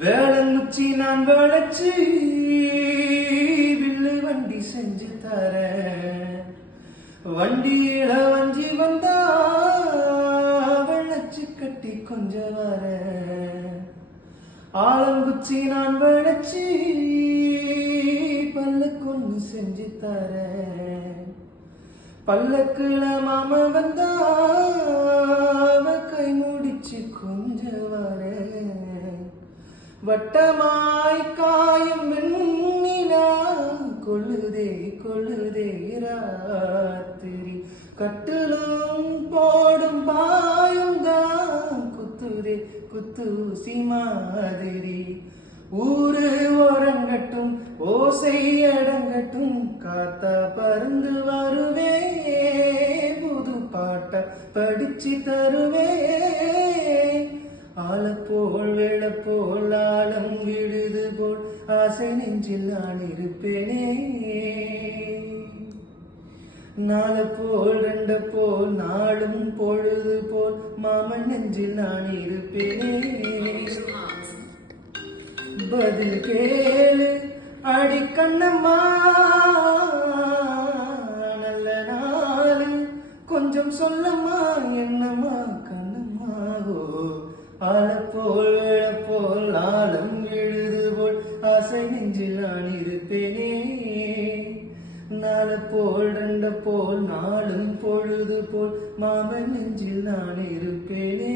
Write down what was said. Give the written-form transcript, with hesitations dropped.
வேளங்குச்சி நான் வளைச்சு வில்லு வண்டி செஞ்சு தரேன். வண்டியில வஞ்சி வந்தா வெள்ளச்சு கட்டி கொஞ்சம் வர. ஆலங்குச்சி நான் வளைச்சு பல்லுக்கொன்னு செஞ்சு தரேன். பல்லக்குல மாம வந்தா கை முடிச்சு கொஞ்சம் வர. வட்டமாய் காயும் வெண்ணிலா கொள்ளுதே கொள்ளுதே ராத்திரி. கட்டிலும் போடும் பாயும் தான் குத்துதே குத்தூசி மாதிரி. ஊரு ஓரங்கட்டும் ஓசை அடங்கட்டும் காத்தா பறந்து வருவே. புது பாட்ட படிச்சு தருவே. ஆளப்போல் வெள்ளப்போல் ஆழம் விழுது போல் ஆசை நெஞ்சில் நான் இருப்பேனே. நாலு போல் ரெண்டு போல் நாளும் பொழுது போல் மாமன் நெஞ்சில் நான் இருப்பேனே. பதில் கேளு அடி கண்ணம்மா, நல்ல நாளு கொஞ்சம் சொல்லம்மா என்னம்மா கண்ணம்மா. ஆளப்போல் வெள்ளப்போல் ஆழம் எழுது போல் ஆசை நெஞ்சில் நான் இருப்பேனே. நாலு போல் ரெண்டு போல் நாளும் பொழுது போல் மாமன் நெஞ்சில் நான் இருப்பேனே.